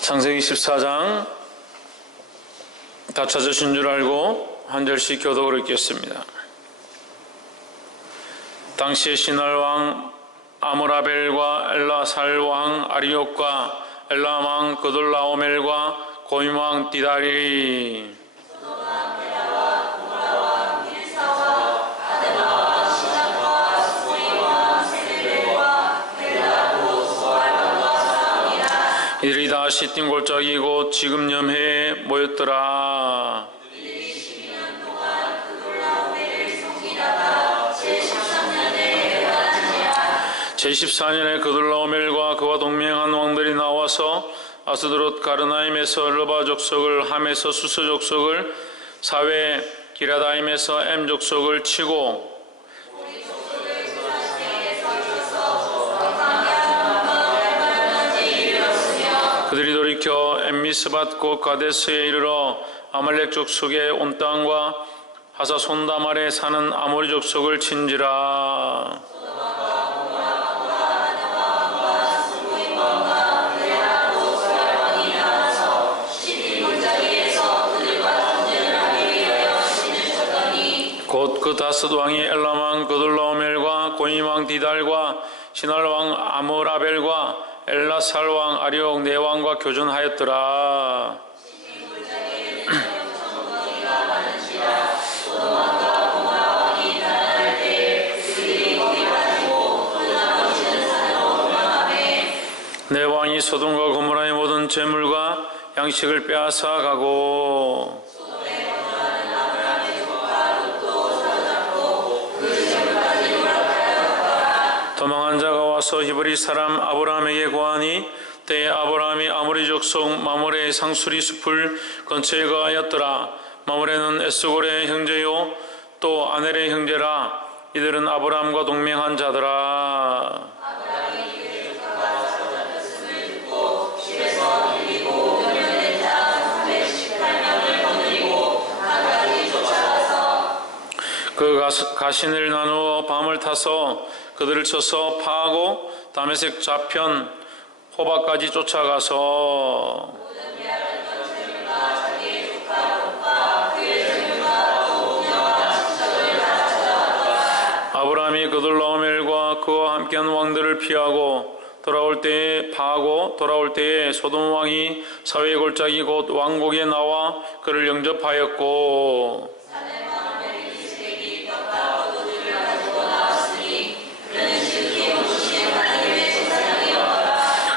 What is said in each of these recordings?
창세기 14장 다 찾으신 줄 알고 한 절씩 교독을 읽겠습니다. 당시에 시날왕 아므라벨과 엘라살왕 아리옥과 엘람왕 그돌라오멜과 고임왕 디다리 이들이 다 시팀 골짜기 곧 지금 염해에 모였더라. 이들이 12년 동안 그돌라오멜을 섬기다가 제13년에 해방하니라. 제14년에 그돌라오멜과 그와 동맹한 왕들이 나와서 아스드롯 가르나임에서 르바 족속을, 함에서 수스 족속을, 사웨 기라다임에서 엠 족속을 치고 그들이 돌이켜 엠미스밭 곧 가데스에 이르러 아말렉 족속의 온 땅과 하사손다말에 사는 아모리 족속을 친지라. 곧 그 다섯 왕이 엘람왕 그돌라오멜과 고임왕 디달과 시날왕 아므라벨과 엘라살왕 아리옥 네 왕과 교전하였더라. 네 왕이 소돔과 고모라의 모든 재물과 양식을 빼앗아 가고 도망한 자가 와서 히브리 사람 아브라함에게 고하니 때에 아브라함이 아모리 족속 마므레의 상수리 숲을 근처에 거하였더라. 마므레는 에스골의 형제요 또 아넬의 형제라. 이들은 아브라함과 동맹한 자더라. 그 가신을 나누어 밤을 타서 그들을 쳐서 파하고 다메섹 좌편 호바까지 쫓아가서 아브라함이 그돌라오멜과 그와 함께한 왕들을 피하고 돌아올 때에 파하고 돌아올 때에 소돔 왕이 사회 골짜기 곧 왕국에 나와 그를 영접하였고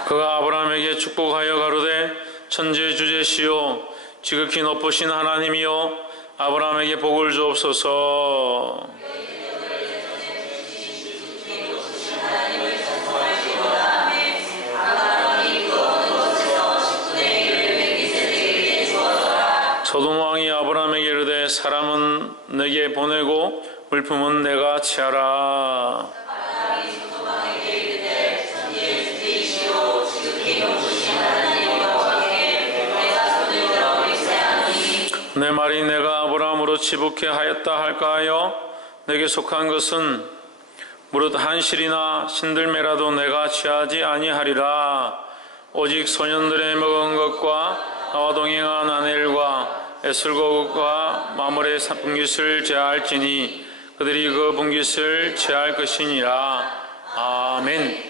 그가 아브라함에게 축복하여 가로되 천지의 주제시요 지극히 높으신 하나님이요 아브라함에게 복을 주옵소서. 소돔 왕이 아브라함에게 이르되 사람은 내게 보내고 물품은 내가 취하라. 내 말이 내가 아브라함으로 치북해 하였다 할까 하여 내게 속한 것은 무릇 한실이나 신들매라도 내가 취하지 아니하리라. 오직 소년들의 먹은 것과 나와 동행한 아넬과 에슬고과 마므레 분깃을 제할지니 그들이 그 분깃을 제할 것이니라. 아멘.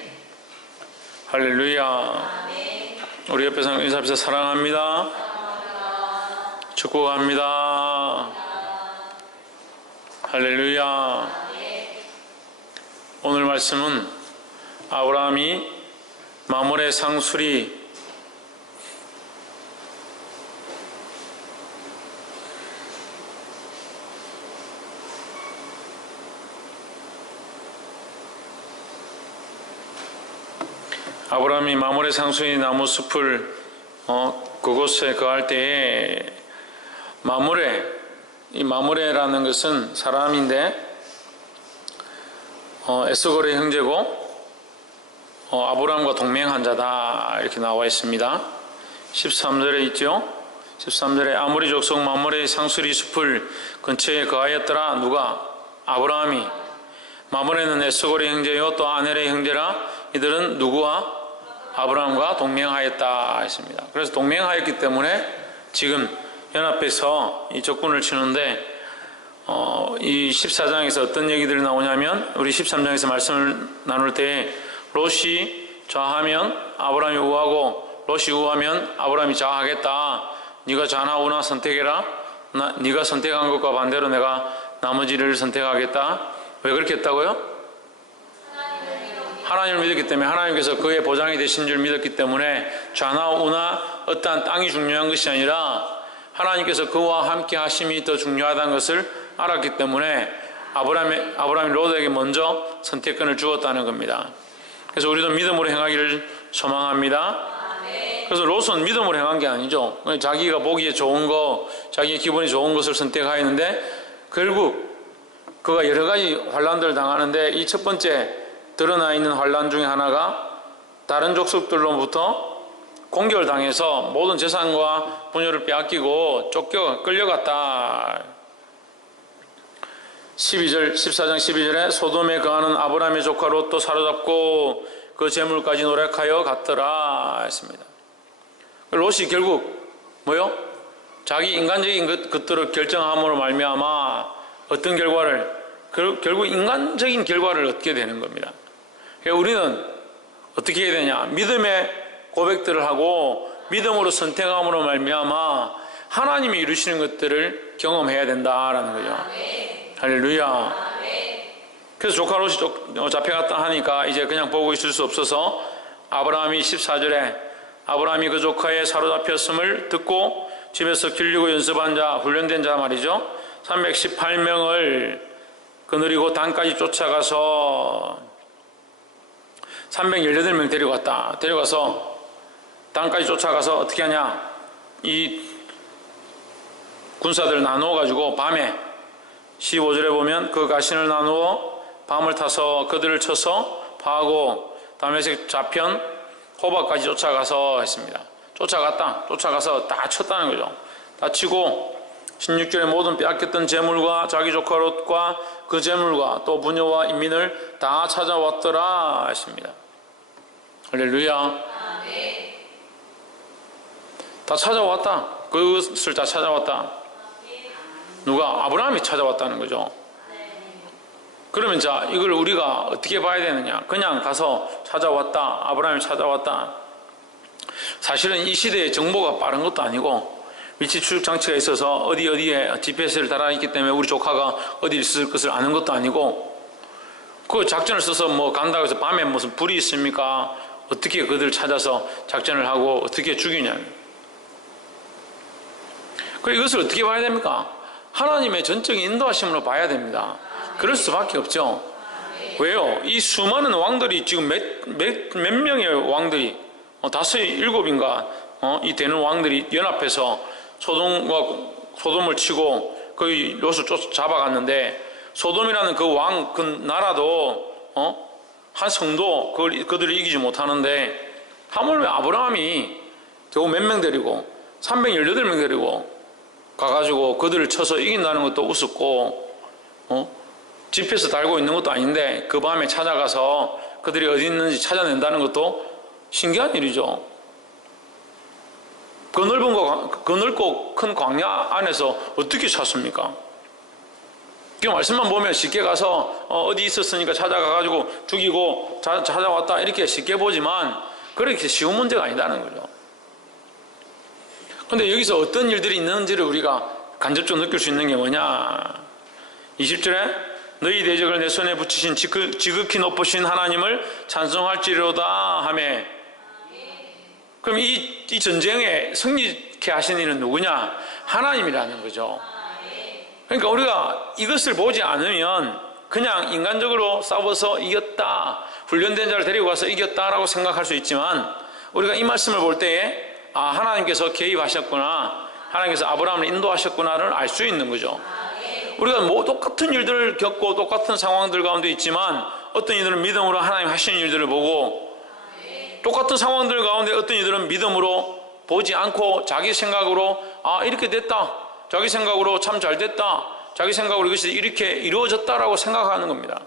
할렐루야. 우리 옆에 사람 인사합시다. 사랑합니다. 축복합니다. 할렐루야. 오늘 말씀은 아브라함이 마므레 상수리 아브라함이 마므레 상수리 나무 숲을 그곳에 거할 때에 마므레, 이 마므레라는 것은 사람인데 에스골의 형제고 아브라함과 동맹한 자다 이렇게 나와 있습니다. 13절에 있죠. 13절에 아모리 족속 마므레의 상수리 숲을 근처에 거하였더라. 누가? 아브라함이. 마므레는 에스골의 형제요 또 아넬의 형제라. 이들은 누구와? 아브라함과 동맹하였다 했습니다. 그래서 동맹하였기 때문에 지금 연합해서 이 적군을 치는데 이 14장에서 어떤 얘기들이 나오냐면 우리 13장에서 말씀을 나눌 때 롯이 좌하면 아브라함이 우하고 롯이 우하면 아브라함이 좌하겠다. 네가 좌나 우나 선택해라. 네가 선택한 것과 반대로 내가 나머지를 선택하겠다. 왜 그렇게 했다고요? 하나님을 믿었기 때문에 하나님께서 그의 보장이 되신 줄 믿었기 때문에 좌나 우나 어떠한 땅이 중요한 것이 아니라 하나님께서 그와 함께 하심이 더 중요하다는 것을 알았기 때문에 아브라함이 롯에게 먼저 선택권을 주었다는 겁니다. 그래서 우리도 믿음으로 행하기를 소망합니다. 그래서 롯은 믿음으로 행한 게 아니죠. 자기가 보기에 좋은 거, 자기의 기분이 좋은 것을 선택하였는데 결국 그가 여러 가지 환난들을 당하는데 이 첫 번째 드러나 있는 환난 중에 하나가 다른 족속들로부터 공격을 당해서 모든 재산과 분유를 빼앗기고 끌려갔다. 14장 12절에 소돔에 거하는 아브라함의 조카 롯도 사로잡고 그 재물까지 노력하여 갔더라 했습니다. 롯이 결국 뭐요? 자기 인간적인 것들을 결정함으로 말미암아 어떤 결과를 결국 인간적인 결과를 얻게 되는 겁니다. 그러니까 우리는 어떻게 해야 되냐? 믿음의 고백들을 하고 믿음으로 선택함으로 말미암아 하나님이 이루시는 것들을 경험해야 된다라는 거죠. 할렐루야. 그래서 조카 롯이 잡혀갔다 하니까 이제 그냥 보고 있을 수 없어서 아브라함이 14절에 아브라함이 그 조카의 사로잡혔음을 듣고 집에서 길리고 연습한 자, 훈련된 자 말이죠. 318명을 거느리고 단까지 쫓아가서 318명 데려갔다. 데려가서 단까지 쫓아가서 어떻게 하냐? 이 군사들 나누어 가지고 밤에 15절에 보면 그 가신을 나누어 밤을 타서 그들을 쳐서 파하고 다메섹 좌편 호바까지 쫓아가서 했습니다. 쫓아가서 다 쳤다는 거죠. 다 치고 16절에 모든 빼앗겼던 재물과 자기 조카 롯과 그 재물과 또 부녀와 인민을 다 찾아왔더라 했습니다. 할렐루야. 다 찾아왔다. 그것을 다 찾아왔다. 누가? 아브라함이 찾아왔다는 거죠. 그러면 자, 이걸 우리가 어떻게 봐야 되느냐? 그냥 가서 찾아왔다. 아브라함이 찾아왔다. 사실은 이 시대에 정보가 빠른 것도 아니고 위치 추적 장치가 있어서 어디에 GPS를 달아있기 때문에 우리 조카가 어디 있을 것을 아는 것도 아니고 그 작전을 써서 뭐 간다고 해서 밤에 무슨 불이 있습니까? 어떻게 그들을 찾아서 작전을 하고 어떻게 죽이냐? 그래 이것을 어떻게 봐야 됩니까? 하나님의 전적인 인도하심으로 봐야 됩니다. 그럴 수밖에 없죠. 왜요? 이 수많은 왕들이 지금 몇 명의 왕들이 5, 7인가 이 되는 왕들이 연합해서 소돔을 치고 거기 롯을 잡아갔는데 소돔이라는 그 왕, 그 나라도 한 성도 그들을 이기지 못하는데 하물며 아브라함이 겨우 몇 명 데리고 318명 데리고 가가지고 그들을 쳐서 이긴다는 것도 우습고 집에서 달고 있는 것도 아닌데 그 밤에 찾아가서 그들이 어디 있는지 찾아낸다는 것도 신기한 일이죠. 그 넓고 큰 광야 안에서 어떻게 찾습니까? 그 말씀만 보면 쉽게 가서 어디 있었으니까 찾아가가지고 죽이고 찾아왔다 이렇게 쉽게 보지만 그렇게 쉬운 문제가 아니다는 거죠. 그런데 여기서 어떤 일들이 있는지를 우리가 간접적으로 느낄 수 있는 게 뭐냐? 20절에 너희 대적을 내 손에 붙이신 지극히 높으신 하나님을 찬송할지로다 하며 그럼 이 전쟁에 승리케 하신 이는 누구냐? 하나님이라는 거죠. 그러니까 우리가 이것을 보지 않으면 그냥 인간적으로 싸워서 이겼다, 훈련된 자를 데리고 가서 이겼다라고 생각할 수 있지만 우리가 이 말씀을 볼 때에 하나님께서 개입하셨구나, 하나님께서 아브라함을 인도하셨구나를 알 수 있는 거죠. 우리가 똑같은 일들을 겪고 똑같은 상황들 가운데 있지만 어떤 이들은 믿음으로 하나님 하시는 일들을 보고 똑같은 상황들 가운데 어떤 이들은 믿음으로 보지 않고 자기 생각으로 이렇게 됐다, 자기 생각으로 참 잘 됐다, 자기 생각으로 이것이 이렇게 이루어졌다라고 생각하는 겁니다.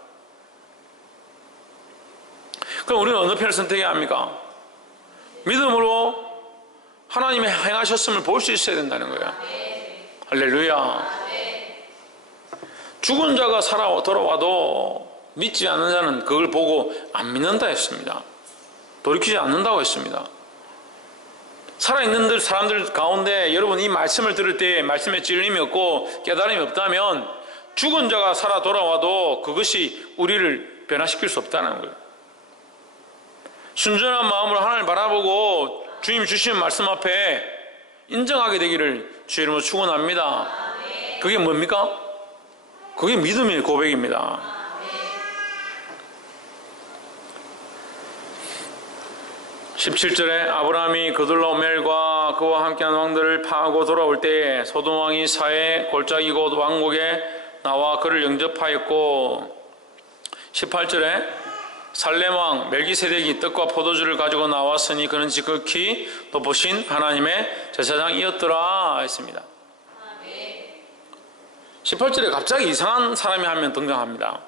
그럼 우리는 어느 편을 선택해야 합니까? 믿음으로 하나님의 행하셨음을 볼 수 있어야 된다는 거예요. 할렐루야. 죽은 자가 살아 돌아와도 믿지 않는 자는 그걸 보고 안 믿는다 했습니다. 돌이키지 않는다고 했습니다. 살아있는 사람들 가운데 여러분 이 말씀을 들을 때 말씀에 찔림이 없고 깨달음이 없다면 죽은 자가 살아 돌아와도 그것이 우리를 변화시킬 수 없다는 거예요. 순전한 마음으로 하나님을 바라보고 주님 주시는 말씀 앞에 인정하게 되기를 주의 이름으로 축원합니다. 그게 뭡니까? 그게 믿음의 고백입니다. 17절에 아브라함이 그들라오멜과 그와 함께한 왕들을 파하고 돌아올 때에 소돔 왕이 사해 골짜기 곧 왕국에 나와 그를 영접하였고 18절에 살렘 왕 멜기세덱이 떡과 포도주를 가지고 나왔으니 그는 지극히 높으신 하나님의 제사장이었더라 했습니다. 18절에 갑자기 이상한 사람이 한 명 등장합니다.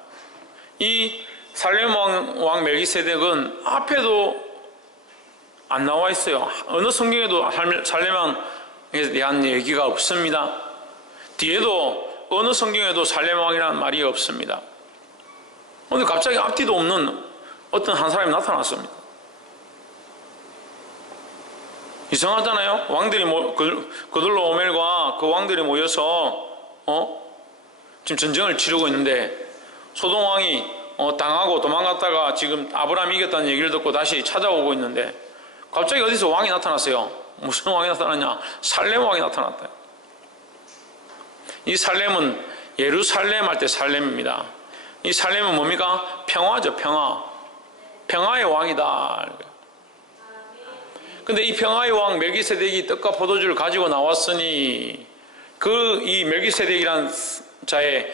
이 살렘 왕 멜기세덱은 앞에도 안 나와 있어요. 어느 성경에도 살렘 왕에 대한 얘기가 없습니다. 뒤에도 어느 성경에도 살렘 왕이라는 말이 없습니다. 그런데 갑자기 앞뒤도 없는 어떤 한 사람이 나타났습니다. 이상하잖아요. 왕들이 그들라오멜과 그 왕들이 모여서 지금 전쟁을 치르고 있는데 소돔 왕이 당하고 도망갔다가 지금 아브라함이 이겼다는 얘기를 듣고 다시 찾아오고 있는데 갑자기 어디서 왕이 나타났어요. 무슨 왕이 나타났냐? 살렘 왕이 나타났다. 이 살렘은 예루살렘 할 때 살렘입니다. 이 살렘은 뭡니까? 평화죠. 평화의 왕이다. 근데 이 평화의 왕 멜기세덱이 떡과 포도주를 가지고 나왔으니 이 멜기세덱이라는 자의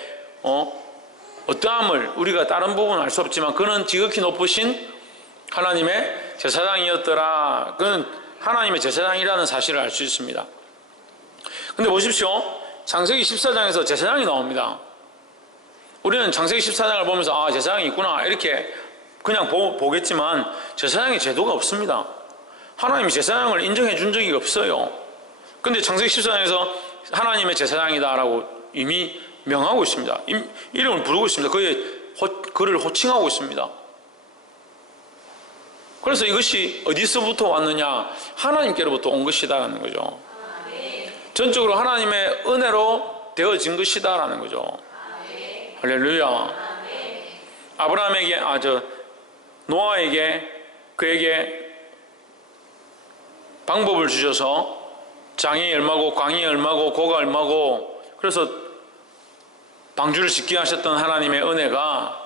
어떠함을 우리가 다른 부분은 알 수 없지만 그는 지극히 높으신 하나님의 제사장이었더라. 그는 하나님의 제사장이라는 사실을 알 수 있습니다. 근데 보십시오. 창세기 14장에서 제사장이 나옵니다. 우리는 창세기 14장을 보면서 제사장이 있구나 이렇게 그냥 보겠지만 제사장의 제도가 없습니다. 하나님이 제사장을 인정해 준 적이 없어요. 근데 창세기 14장에서 하나님의 제사장이다라고 이미 명하고 있습니다. 이름을 부르고 있습니다. 그를 호칭하고 있습니다. 그래서 이것이 어디서부터 왔느냐? 하나님께로부터 온 것이다라는 거죠. 전적으로 하나님의 은혜로 되어진 것이다라는 거죠. 할렐루야. 아브라함에게 노아에게 그에게 방법을 주셔서 장이 얼마고 광이 얼마고 고가 얼마고 그래서 방주를 짓게 하셨던 하나님의 은혜가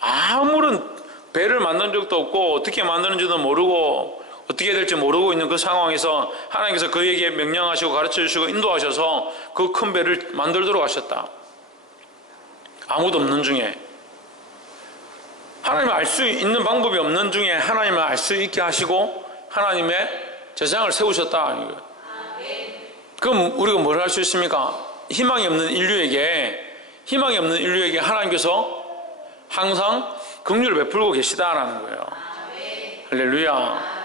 아무런 배를 만든 적도 없고 어떻게 만드는지도 모르고 어떻게 될지 모르고 있는 그 상황에서 하나님께서 그에게 명령하시고 가르쳐 주시고 인도하셔서 그 큰 배를 만들도록 하셨다. 아무도 없는 중에 하나님을 알 수 있는 방법이 없는 중에 하나님을 알 수 있게 하시고 하나님의 제사장을 세우셨다. 그럼 우리가 뭘 할 수 있습니까? 희망이 없는 인류에게 하나님께서 항상 긍휼을 베풀고 계시다라는 거예요. 할렐루야.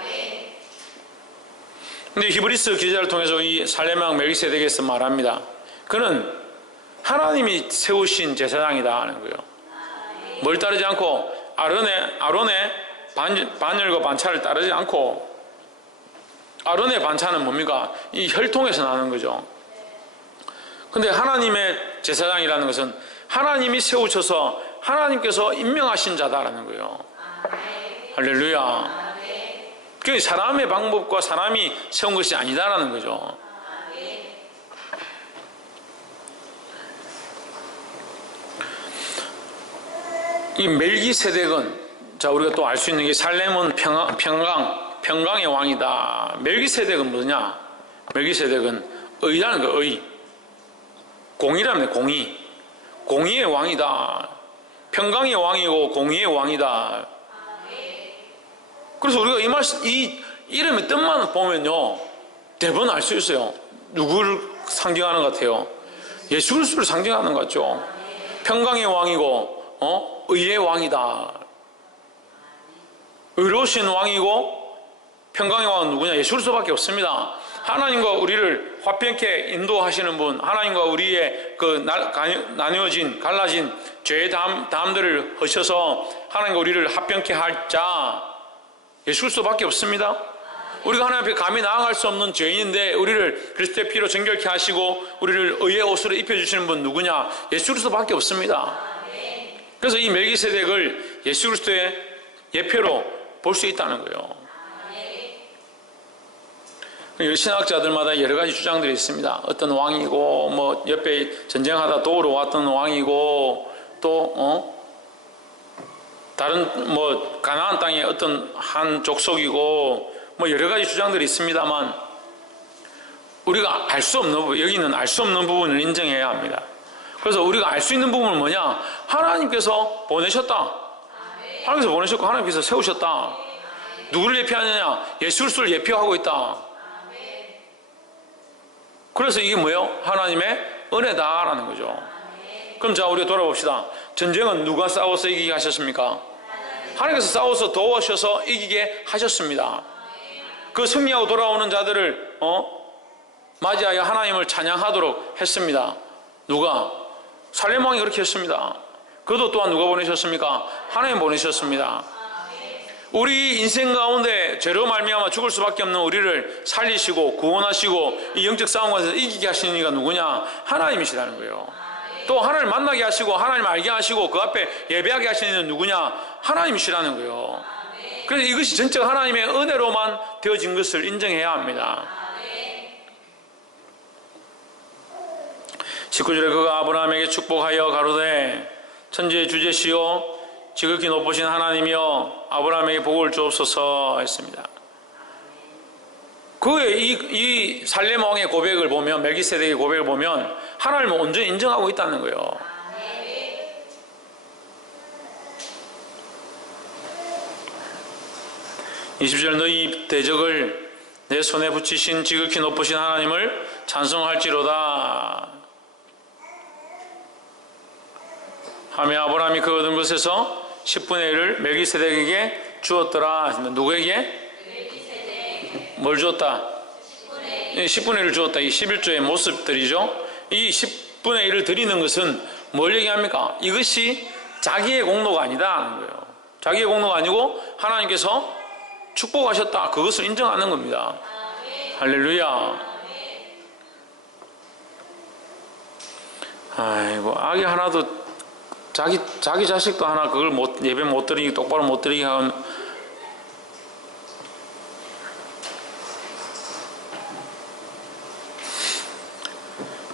근데 히브리서 기자를 통해서 이 살렘 왕 멜기세덱에서 말합니다. 그는 하나님이 세우신 제사장이다 하는 거예요. 뭘 따르지 않고 아론의 반열과 반차를 따르지 않고 아론의 반차는 뭡니까? 이 혈통에서 나는 거죠. 근데 하나님의 제사장이라는 것은 하나님이 세우셔서 하나님께서 임명하신 자다라는 거예요. 할렐루야. 그게 사람의 방법과 사람이 세운 것이 아니다라는 거죠. 이 멜기세덱은 우리가 또 알 수 있는 게 살렘은 평강의 왕이다. 멜기세덱은 뭐냐? 멜기세덱은 의라는 거, 의. 공의라면 공의의 왕이다. 평강의 왕이고 공의의 왕이다. 그래서 우리가 이 이름의 뜻만 보면요 대부분 알 수 있어요. 누구를 상징하는 것 같아요? 예수 그리스도를 상징하는 것 같죠. 평강의 왕이고 의의 왕이다. 의로우신 왕이고 평강의 왕은 누구냐? 예수 그리스도밖에 없습니다. 하나님과 우리를 화평케 인도하시는 분, 하나님과 우리의 그 나뉘어진 갈라진 죄의 담들을 허셔서 하나님과 우리를 화평케 할 자, 예수 그리스도밖에 없습니다. 우리가 하나님 앞에 감히 나아갈 수 없는 죄인인데 우리를 그리스도의 피로 정결케 하시고 우리를 의의 옷으로 입혀주시는 분 누구냐? 예수 그리스도밖에 없습니다. 그래서 이 멜기세덱을 예수 그리스도의 예표로 볼 수 있다는 거예요. 신학자들마다 여러 가지 주장들이 있습니다. 어떤 왕이고 뭐 옆에 전쟁하다 도우러 왔던 왕이고 또 다른 뭐 가나안 땅의 어떤 한 족속이고 뭐 여러 가지 주장들이 있습니다만 우리가 알 수 없는 부분, 여기는 알 수 없는 부분을 인정해야 합니다. 그래서 우리가 알 수 있는 부분은 뭐냐? 하나님께서 보내셨다. 하나님께서 보내셨고 하나님께서 세우셨다. 누구를 예표하느냐? 예수 그리스도를 예표하고 있다. 그래서 이게 뭐예요? 하나님의 은혜다라는 거죠. 그럼 자, 우리가 돌아봅시다. 전쟁은 누가 싸워서 이기게 하셨습니까? 하나님께서 싸워서 도와셔서 이기게 하셨습니다. 그 승리하고 돌아오는 자들을 맞이하여 하나님을 찬양하도록 했습니다. 누가? 살렘 왕이 그렇게 했습니다. 그도 또한 누가 보내셨습니까? 하나님 보내셨습니다. 우리 인생 가운데 죄로 말미암아 죽을 수밖에 없는 우리를 살리시고 구원하시고 이 영적 싸움에서 이기게 하시는 이가 누구냐? 하나님이시라는 거예요. 또 하나님을 만나게 하시고 하나님을 알게 하시고 그 앞에 예배하게 하시는 이는 누구냐? 하나님이시라는 거예요. 그래서 이것이 전적 하나님의 은혜로만 되어진 것을 인정해야 합니다. 19절에 그가 아브라함에게 축복하여 가로되 천지의 주제시오 지극히 높으신 하나님이여 아브라함에게 복을 주옵소서 했습니다. 그의 이 살렘 왕의 고백을 보면, 멜기세덱의 고백을 보면 하나님을 온전히 인정하고 있다는 거예요. 네. 20절 너희 대적을 내 손에 붙이신 지극히 높으신 하나님을 찬송할지로다 하며 아브라함이 그 얻은 것에서 10분의 1을 멜기세덱에게 주었더라. 누구에게? 뭘 주었다? 10분의 1을 주었다. 이 11조의 모습들이죠. 이 10분의 1을 드리는 것은 뭘 얘기합니까? 이것이 자기의 공로가 아니다 하는 거예요. 자기의 공로가 아니고 하나님께서 축복하셨다. 그것을 인정하는 겁니다. 할렐루야. 아이고, 악이 하나도 자기 자식도 하나 그걸 예배 못 드리게, 똑바로 못 드리게 하면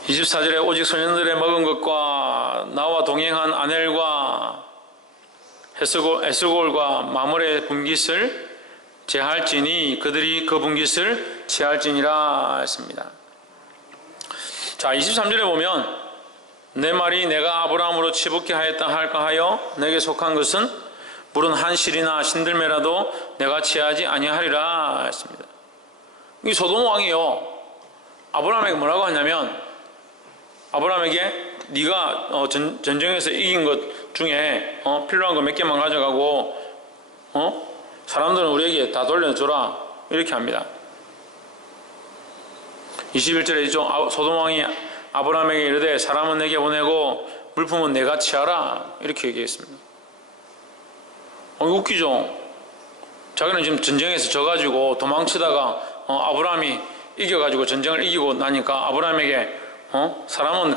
24절에 오직 소년들의 먹은 것과 나와 동행한 아넬과 에스골과 마물의 분깃을 제할지니 그들이 그 분깃을 취할지니라 했습니다. 자, 23절에 보면 내 말이 내가 아브라함으로 치붙게 하였다 할까 하여 내게 속한 것은 물은 한 실이나 신들매라도 내가 취하지 아니하리라 했습니다. 이 소돔 왕이요 아브라함에게 뭐라고 하냐면 아브라함에게 네가 전쟁에서 이긴 것 중에 필요한 거 몇 개만 가져가고 사람들은 우리에게 다 돌려줘라 이렇게 합니다. 21절에 있죠. 소돔 왕이 아브라함에게 이르되 사람은 내게 보내고 물품은 내가 취하라 이렇게 얘기했습니다. 웃기죠. 자기는 지금 전쟁에서 져가지고 도망치다가 아브라함이 이겨가지고 전쟁을 이기고 나니까 아브라함에게 사람은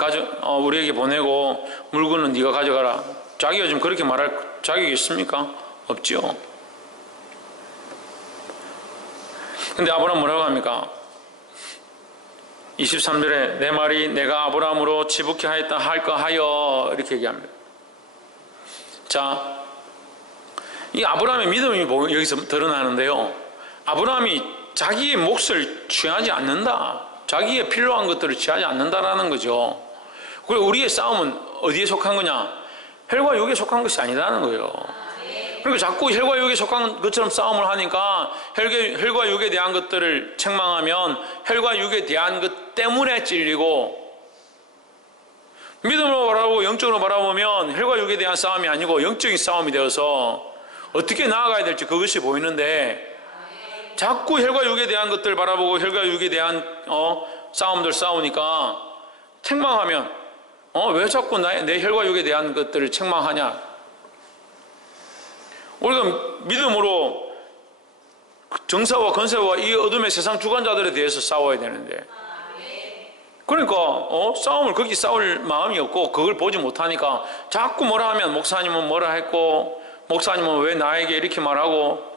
우리에게 보내고 물건은 네가 가져가라. 자기가 지금 그렇게 말할 자격이 있습니까? 없지요. 근데 아브라함 뭐라고 합니까? 23절에 내 말이 내가 아브라함으로 치붙게 하였다 할까 하여 이렇게 얘기합니다. 자, 이 아브라함의 믿음이 여기서 드러나는데요. 아브라함이 자기의 몫을 취하지 않는다. 자기의 필요한 것들을 취하지 않는다라는 거죠. 그리고 우리의 싸움은 어디에 속한 거냐? 혈과 육에 속한 것이 아니라는 거예요. 그리고 자꾸 혈과 육에 속한 것처럼 싸움을 하니까 혈과 육에 대한 것들을 책망하면 혈과 육에 대한 것 때문에 찔리고 믿음으로 바라보고 영적으로 바라보면 혈과 육에 대한 싸움이 아니고 영적인 싸움이 되어서 어떻게 나아가야 될지 그것이 보이는데 자꾸 혈과 육에 대한 것들 바라보고 혈과 육에 대한 싸움들 싸우니까 책망하면 왜 자꾸 내 혈과 육에 대한 것들을 책망하냐? 우리가 믿음으로 정사와 건세와 이 어둠의 세상 주관자들에 대해서 싸워야 되는데 그러니까 싸움을 거기 싸울 마음이 없고 그걸 보지 못하니까 자꾸 뭐라 하면 목사님은 뭐라 했고 목사님은 왜 나에게 이렇게 말하고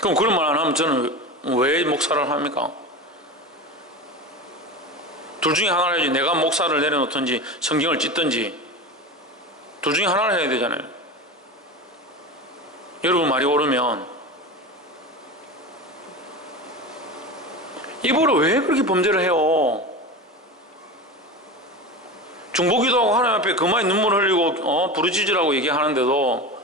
그럼 그런 말 안 하면 저는 왜 목사를 합니까? 둘 중에 하나를 해야지. 내가 목사를 내려놓든지 성경을 찢든지 둘 중에 하나를 해야 되잖아요. 여러분 말이 옳으면 입으로 왜 그렇게 범죄를 해요? 중보기도 하고 하나님 앞에 그만이 눈물 흘리고 부르짖으라고 얘기하는데도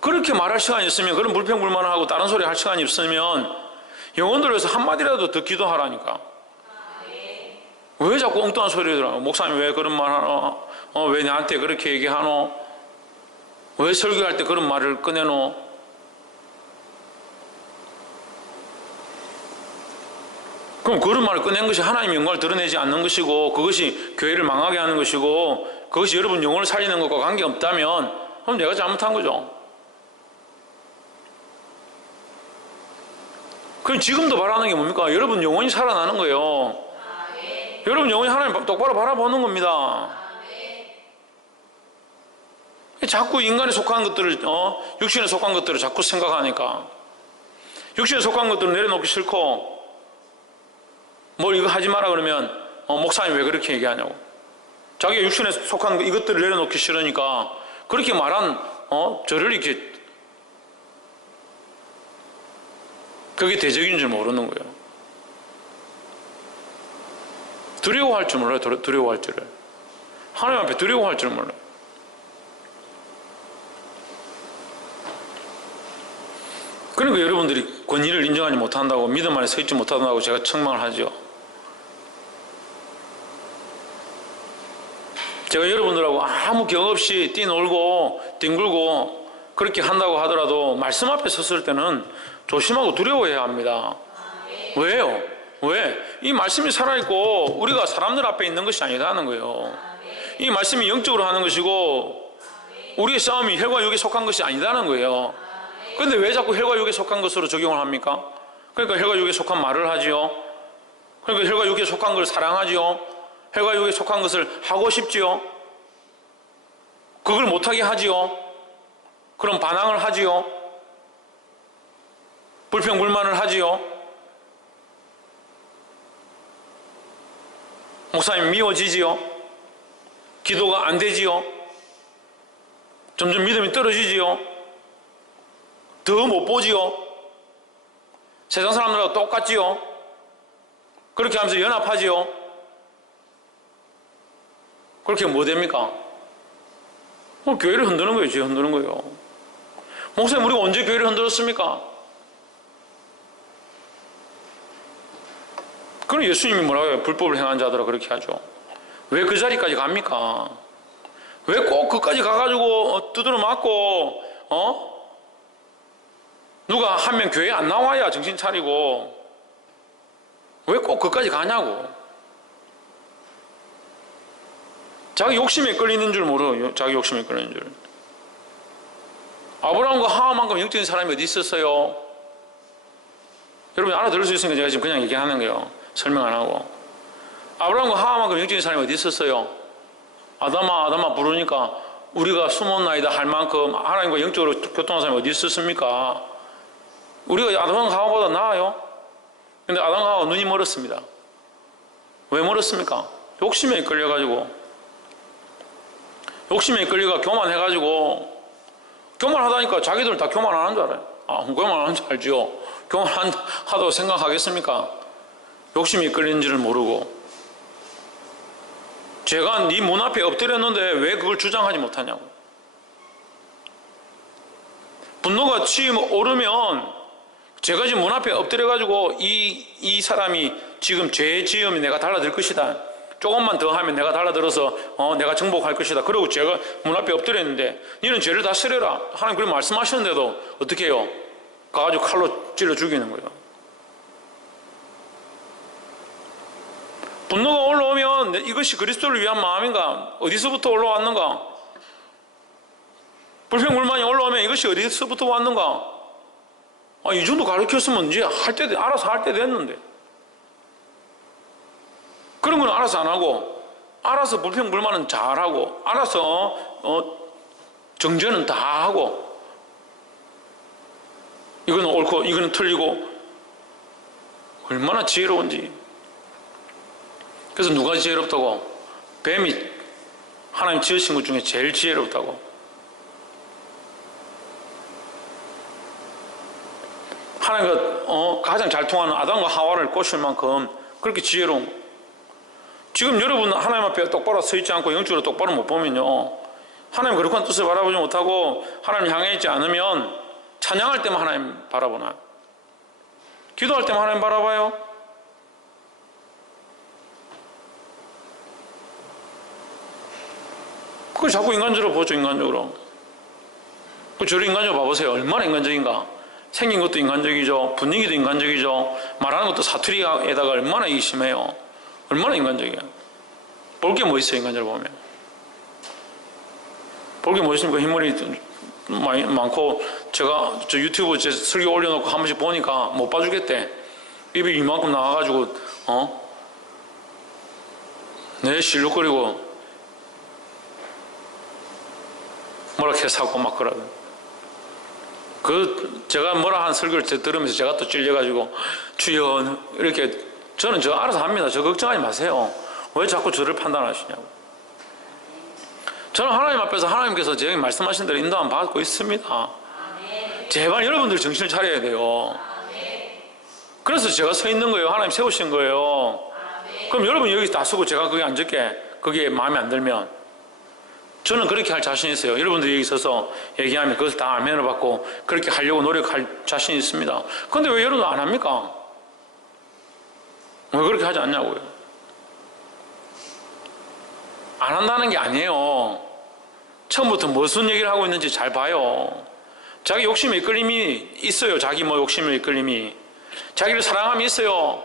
그렇게 말할 시간이 있으면 그런 불평불만하고 다른 소리 할 시간이 없으면 영혼들에서 한마디라도 더 기도하라니까. 왜 자꾸 엉뚱한 소리를 하고 목사님 왜 그런 말 하노? 왜 나한테 그렇게 얘기하노? 왜 설교할 때 그런 말을 꺼내노? 그럼 그런 말을 꺼낸 것이 하나님의 영광을 드러내지 않는 것이고 그것이 교회를 망하게 하는 것이고 그것이 여러분 영혼을 살리는 것과 관계없다면 그럼 내가 잘못한 거죠. 그럼 지금도 바라는 게 뭡니까? 여러분 영혼이 살아나는 거예요. 여러분 영혼이 하나님 똑바로 바라보는 겁니다. 자꾸 인간에 속한 것들을 육신에 속한 것들을 자꾸 생각하니까 육신에 속한 것들을 내려놓기 싫고 뭘 이거 하지 마라 그러면 목사님 왜 그렇게 얘기하냐고 자기가 육신에 속한 이것들을 내려놓기 싫으니까 그렇게 말한 저를 이렇게 그게 대적인 줄 모르는 거예요. 두려워할 줄 몰라요. 두려워할 줄을 하나님 앞에 두려워할 줄 몰라요. 그러니까 여러분들이 권위를 인정하지 못한다고 믿음 안에 서 있지 못한다고 제가 책망을 하죠. 제가 여러분들하고 아무 경 없이 뛰놀고 뒹굴고 그렇게 한다고 하더라도 말씀 앞에 섰을 때는 조심하고 두려워해야 합니다. 왜요? 왜? 이 말씀이 살아있고 우리가 사람들 앞에 있는 것이 아니라는 거예요. 이 말씀이 영적으로 하는 것이고 우리의 싸움이 혈과 육에 속한 것이 아니라는 거예요. 그런데 왜 자꾸 혈과 육에 속한 것으로 적용을 합니까? 그러니까 혈과 육에 속한 말을 하지요. 그러니까 혈과 육에 속한 걸 사랑하지요. 혈과 육에 속한 것을 하고 싶지요. 그걸 못하게 하지요. 그럼 반항을 하지요. 불평불만을 하지요. 목사님 미워지지요. 기도가 안 되지요. 점점 믿음이 떨어지지요. 더 못 보지요. 세상 사람들하고 똑같지요. 그렇게 하면서 연합하지요. 그렇게 뭐 됩니까? 교회를 흔드는 거예요. 지금 흔드는 거예요. 목사님 우리가 언제 교회를 흔들었습니까? 그럼 예수님이 뭐라고 해요? 불법을 행한 자들아 그렇게 하죠. 왜 그 자리까지 갑니까? 왜 꼭 그까지 가가지고 두드려 맞고 누가 한 명 교회에 안 나와야 정신 차리고 왜 꼭 그까지 가냐고. 자기 욕심에 끌리는 줄 모르요. 자기 욕심에 끌리는 줄. 아브라함과 하와만큼 영적인 사람이 어디 있었어요? 여러분 알아들을 수 있으니까 제가 지금 그냥 얘기하는 거예요. 설명 안 하고. 아브라함과 하와만큼 영적인 사람이 어디 있었어요? 아담아 부르니까 우리가 숨었나이다 할 만큼 하나님과 영적으로 교통한 사람이 어디 있었습니까? 우리가 아담과 하와보다 나아요. 근데 아담과 하와 눈이 멀었습니다. 왜 멀었습니까? 욕심에 끌려가지고 욕심에 끌려가 교만해가지고 교만하다니까 자기들 다 교만 안 하는 줄 알아요. 교만 안 하는 줄 알지요. 교만하다고 생각하겠습니까? 욕심이 끌리는 줄을 모르고 제가 네 문 앞에 엎드렸는데 왜 그걸 주장하지 못하냐고. 분노가 오르면 제가 지금 문 앞에 엎드려가지고 이 사람이 지금 죄 지음이 내가 달라질 것이다. 조금만 더 하면 내가 달라들어서 내가 정복할 것이다. 그러고 제가 문 앞에 엎드렸는데 너는 죄를 다 쓰려라. 하나님 그렇게 말씀하셨는데도 어떻게 해요? 가가지고 칼로 찔러 죽이는 거예요. 분노가 올라오면 이것이 그리스도를 위한 마음인가? 어디서부터 올라왔는가? 불평불만이 올라오면 이것이 어디서부터 왔는가? 이 정도 가르쳤으면 이제 알아서 할 때 됐는데. 그런 건 알아서 안 하고, 알아서 불평불만은 잘하고, 알아서 정죄는 다 하고, 이거는 옳고, 이거는 틀리고, 얼마나 지혜로운지. 그래서 누가 지혜롭다고? 뱀이 하나님 지으신 것 중에 제일 지혜롭다고. 하나님과 가장 잘 통하는 아담과 하와를 꼬실 만큼 그렇게 지혜로운 거. 지금 여러분 하나님 앞에 똑바로 서 있지 않고 영적으로 똑바로 못 보면요, 하나님 거룩한 뜻을 바라보지 못하고 하나님 향해 있지 않으면 찬양할 때만 하나님 바라보나? 기도할 때만 하나님 바라봐요? 그걸 자꾸 인간적으로 보죠. 인간적으로. 저를 인간적으로 봐보세요. 얼마나 인간적인가. 생긴 것도 인간적이죠. 분위기도 인간적이죠. 말하는 것도 사투리에다가 얼마나 이게 심해요. 얼마나 인간적이야. 볼 게 뭐 있어요, 인간적으로 보면. 볼 게 뭐 있습니까? 흰머리 많고, 제가 저 유튜브 제 설교 올려놓고 한 번씩 보니까 못 봐주겠대. 입이 이만큼 나와가지고, 내 실룩거리고, 뭐라 해서하고 막 그러거든. 제가 뭐라 한 설교를 들으면서 제가 또 찔려가지고, 주여, 이렇게, 저는 저 알아서 합니다. 저 걱정하지 마세요. 왜 자꾸 저를 판단하시냐고. 저는 하나님 앞에서 하나님께서 제게 말씀하신 대로 인도함 받고 있습니다. 제발 여러분들 정신을 차려야 돼요. 그래서 제가 서 있는 거예요. 하나님 세우신 거예요. 그럼 여러분 여기 다 서고 제가 거기 앉을게. 그게 마음에 안 들면. 저는 그렇게 할 자신 있어요. 여러분들이 여기 서서 얘기하면 그것을 다 아멘을 받고 그렇게 하려고 노력할 자신이 있습니다. 그런데 왜 여러분 안 합니까? 왜 그렇게 하지 않냐고요. 안 한다는 게 아니에요. 처음부터 무슨 얘기를 하고 있는지 잘 봐요. 자기 욕심의 이끌림이 있어요. 자기 욕심의 이끌림이. 자기를 사랑함이 있어요.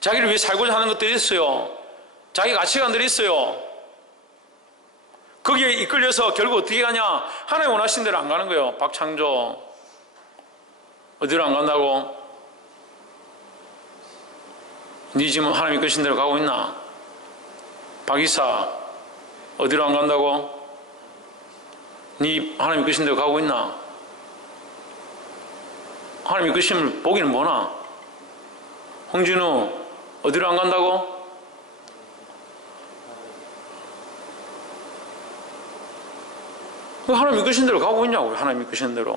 자기를 위해 살고자 하는 것들이 있어요. 자기 가치관들이 있어요. 거기에 이끌려서 결국 어떻게 가냐? 하나님 원하신 대로 안 가는 거예요. 박창조 어디로 안 간다고? 네 지금 하나님 이끄신 대로 가고 있나? 박이사 어디로 안 간다고? 네 하나님 이끄신 대로 가고 있나? 하나님 이끄심을 보기는 뭐나? 홍진우 어디로 안 간다고? 하나님 이끄신 대로 가고 있냐고요. 하나님 이끄신 대로.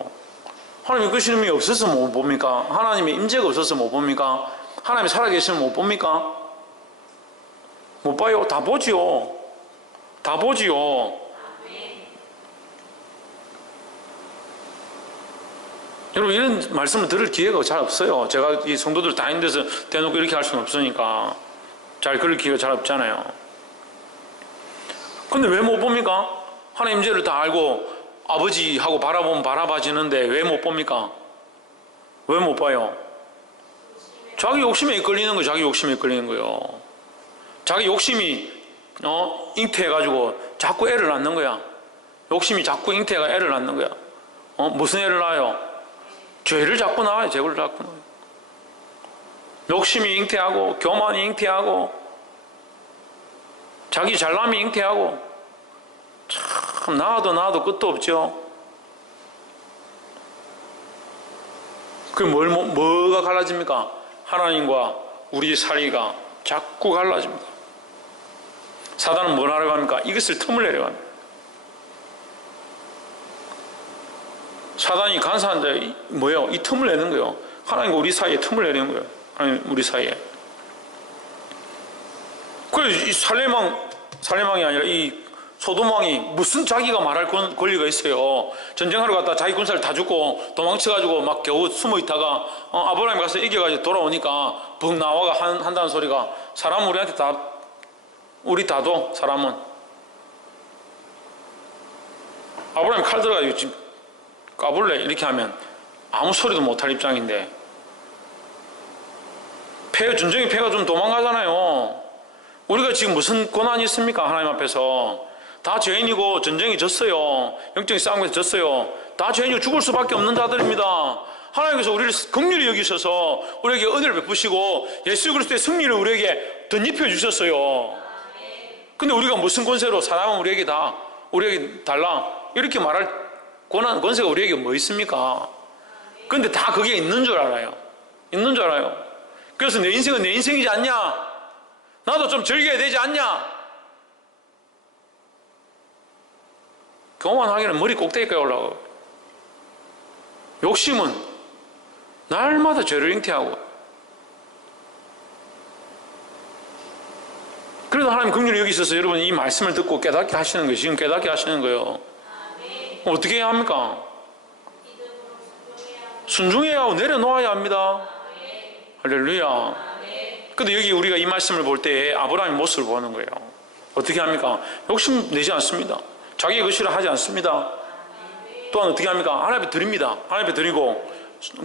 하나님 이끄시는 힘이 없어서 못 봅니까? 하나님의 임재가 없어서 못 봅니까? 하나님이 살아계시면 못 봅니까? 못 봐요. 다 보지요. 다 보지요. 여러분 이런 말씀을 들을 기회가 잘 없어요. 제가 이 성도들 다 있는 데서 대놓고 이렇게 할 수는 없으니까 잘 그럴 기회가 잘 없잖아요. 근데 왜 못 봅니까? 하나님 임재를 다 알고 아버지하고 바라보면 바라봐지는데 왜 못 봅니까? 왜 못 봐요? 자기 욕심에 이끌리는 거예요. 자기 욕심에 이끌리는 거예요. 자기 욕심이 잉태해가지고 자꾸 애를 낳는 거야. 욕심이 자꾸 잉태가 애를 낳는 거야. 무슨 애를 낳아요? 죄를 자꾸 낳아요. 죄를 자꾸 낳아요. 욕심이 잉태하고 교만이 잉태하고 자기 잘남이 잉태하고 참 낳아도 끝도 없죠. 뭐가 갈라집니까? 하나님과 우리 사이가 자꾸 갈라집니다. 사단은 뭘 하려고 합니까? 이것을 틈을 내려고 합니다. 사단이 간사한데 뭐예요? 이 틈을 내는 거예요. 하나님과 우리 사이에 틈을 내는 거예요. 하나님 우리 사이에. 그래서 이 살레망이 아니라 이 소돔왕이 무슨 자기가 말할 권리가 있어요. 전쟁하러 갔다 자기 군사를 다 죽고 도망쳐가지고 막 겨우 숨어 있다가 아브라함이 가서 이겨가지고 돌아오니까 붕 나와가 한다는 소리가 사람 우리한테 다 우리 다도 사람은 아브라함이 칼 들어가지고 지금 까불래 이렇게 하면 아무 소리도 못할 입장인데 전쟁의 패가 좀 도망가잖아요. 우리가 지금 무슨 권한이 있습니까? 하나님 앞에서 다 죄인이고 전쟁이 졌어요. 영적인 싸움에서 졌어요. 다 죄인이고 죽을 수밖에 없는 자들입니다. 하나님께서 우리를 긍휼히 여기셔서 우리에게 은혜를 베푸시고 예수 그리스도의 승리를 우리에게 덧입혀 주셨어요. 근데 우리가 무슨 권세로 사람은 우리에게 달라 이렇게 말할 권세가 우리에게 뭐 있습니까? 근데 다 그게 있는 줄 알아요. 그래서 내 인생은 내 인생이지 않냐? 나도 좀 즐겨야 되지 않냐? 교만하기는 머리 꼭대기까지 올라가고 욕심은 날마다 죄를 잉태하고 그래도 하나님 긍휼히 여기 있어서 여러분 이 말씀을 듣고 깨닫게 하시는 거예요. 지금 깨닫게 하시는 거예요. 어떻게 해야 합니까? 순종해야 하고 내려놓아야 합니다. 할렐루야. 근데 여기 우리가 이 말씀을 볼 때 아브라함의 모습을 보는 거예요. 어떻게 합니까? 욕심 내지 않습니다. 자기의 것이라 하지 않습니다. 또한 어떻게 합니까? 하나님 앞에 드립니다. 하나님 앞에 드리고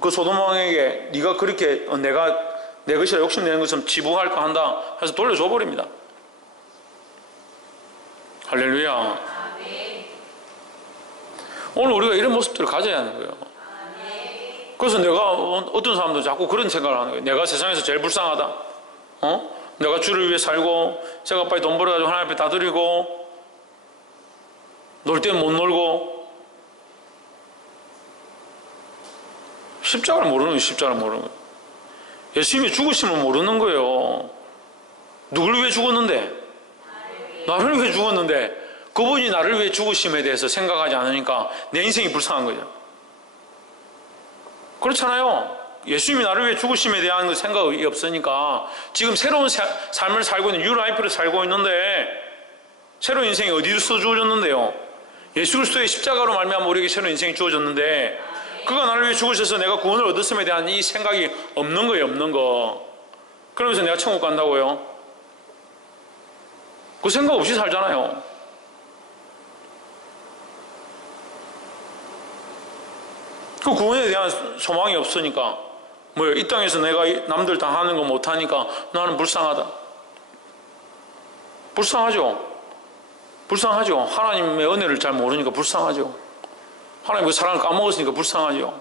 그 소돔 왕에게 네가 그렇게 내가 내 것이라 욕심내는 것은 지붕할까 한다 해서 돌려줘 버립니다. 할렐루야. 오늘 우리가 이런 모습들을 가져야 하는 거예요. 그래서 내가 어떤 사람도 자꾸 그런 생각을 하는 거예요. 내가 세상에서 제일 불쌍하다. 내가 주를 위해 살고 제가 빨리 돈 벌어가지고 하나님 앞에 다 드리고 놀 때는 못 놀고 십자가를 모르는 거예요. 예수님이 죽으심을 모르는 거예요. 누굴 위해 죽었는데? 나를 위해 죽었는데 그분이 나를 위해 죽으심에 대해서 생각하지 않으니까 내 인생이 불쌍한 거죠. 그렇잖아요. 예수님이 나를 위해 죽으심에 대한 생각이 없으니까 지금 새로운 삶을 살고 있는 뉴라이프를 살고 있는데 새로운 인생이 어디서 주어졌는데요? 예수 그리스도의 십자가로 말미암아 우리에게 새로운 인생이 주어졌는데 그가 나를 위해 죽으셔서 내가 구원을 얻었음에 대한 이 생각이 없는 거예요. 없는 거. 그러면서 내가 천국 간다고요? 그 생각 없이 살잖아요. 그 구원에 대한 소망이 없으니까 뭐예요? 이 땅에서 내가 남들 다 하는 거 못하니까 나는 불쌍하다. 불쌍하죠. 하나님의 은혜를 잘 모르니까 불쌍하죠. 하나님 그 사랑을 까먹었으니까 불쌍하죠.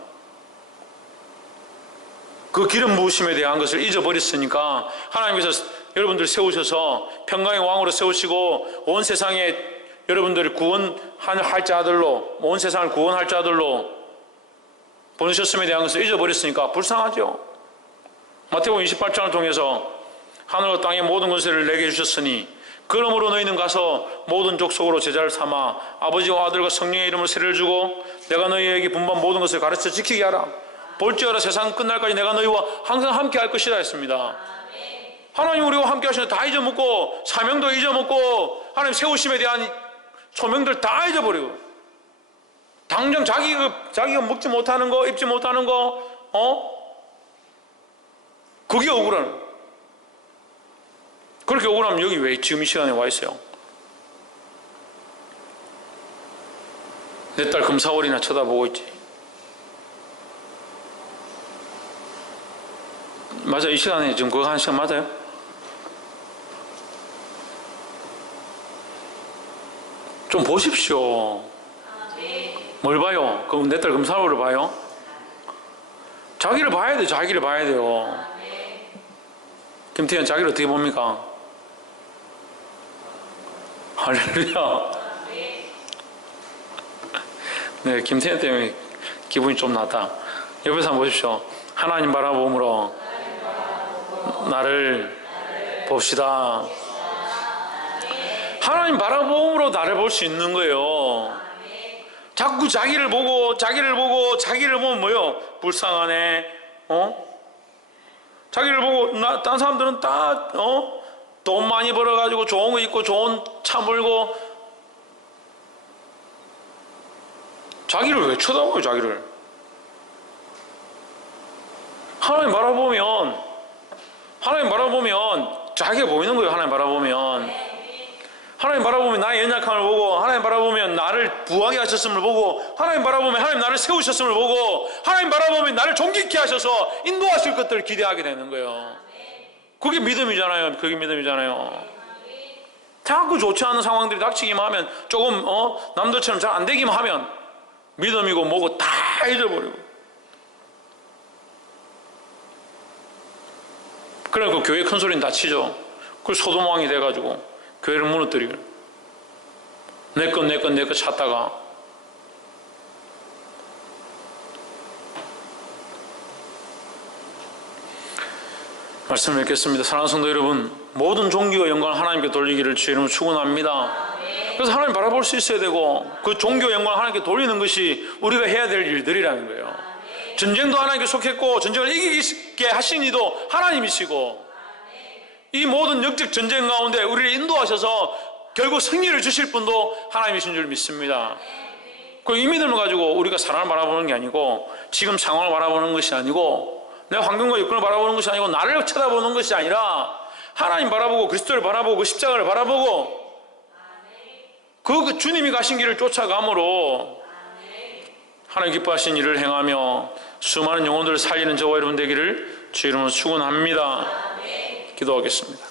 그 기름 부으심에 대한 것을 잊어버렸으니까 하나님께서 여러분들 세우셔서 평강의 왕으로 세우시고 온 세상에 여러분들을 구원할 자들로 온 세상을 구원할 자들로 보내셨음에 대한 것을 잊어버렸으니까 불쌍하죠. 마태복음 28장을 통해서 하늘과 땅의 모든 권세를 내게 주셨으니 그러므로 너희는 가서 모든 족속으로 제자를 삼아 아버지와 아들과 성령의 이름으로 세례를 주고 내가 너희에게 분부한 모든 것을 가르쳐 지키게 하라. 볼지어라 세상 끝날까지 내가 너희와 항상 함께 할 것이라 했습니다. 하나님 우리와 함께 하시는 다 잊어먹고 사명도 잊어먹고 하나님 세우심에 대한 소명들 다 잊어버리고 당장 자기가 먹지 못하는 거 입지 못하는 거 그게 억울한 그렇게 억울하면 여기 왜 지금 이 시간에 와 있어요? 내 딸 금사월이나 쳐다보고 있지. 맞아, 이 시간에 지금 그거 한 시간 맞아요? 좀 보십시오. 뭘 봐요? 그럼 내 딸 금사월을 봐요? 자기를 봐야 돼요. 자기를 봐야 돼요. 김태현 자기를 어떻게 봅니까? 할렐루야. 네, 김태현 때문에 기분이 좀 나다. 옆에서 한번 보십시오. 하나님 바라봄으로 나를 봅시다. 하나님 바라봄으로 나를 볼 수 있는 거예요. 자꾸 자기를 보고 자기를 보면 뭐요? 불쌍하네. 자기를 보고 딴 사람들은 다 돈 많이 벌어가지고 좋은 거 입고 좋은 차 몰고 자기를 왜 쳐다봐요? 자기를 하나님 바라보면 자기가 보이는 거예요. 하나님 바라보면 하나님 바라보면 나의 연약함을 보고, 하나님 바라보면 나를 부하게 하셨음을 보고, 하나님 바라보면 하나님 나를 세우셨음을 보고, 하나님 바라보면 나를 존귀케 하셔서 인도하실 것들을 기대하게 되는 거예요. 그게 믿음이잖아요. 그게 믿음이잖아요. 자꾸 좋지 않은 상황들이 닥치기만 하면, 조금 남들처럼 잘 안 되기만 하면 믿음이고 뭐고 다 잊어버리고. 그러니까 교회 큰 소리는 다치죠. 그 소돔왕이 돼가지고 교회를 무너뜨리고, 내 것 찾다가. 말씀을 맺겠습니다. 사랑하는 성도 여러분, 모든 종교와 영광을 하나님께 돌리기를 주의 이름으로 축원합니다. 그래서 하나님 바라볼 수 있어야 되고, 그 종교 영광을 하나님께 돌리는 것이 우리가 해야 될 일들이라는 거예요. 전쟁도 하나님께 속했고, 전쟁을 이기게 하신 이도 하나님이시고, 이 모든 역적 전쟁 가운데 우리를 인도하셔서 결국 승리를 주실 분도 하나님이신 줄 믿습니다. 이 믿음을 가지고 우리가 사람을 바라보는 게 아니고, 지금 상황을 바라보는 것이 아니고, 내 환경과 여건을 바라보는 것이 아니고, 나를 쳐다보는 것이 아니라 하나님 바라보고, 그리스도를 바라보고, 그 십자가를 바라보고, 그 주님이 가신 길을 쫓아감으로 하나님 기뻐하신 일을 행하며 수많은 영혼들을 살리는 저와 여러분 되기를 주의 이름으로 축원합니다. 기도하겠습니다.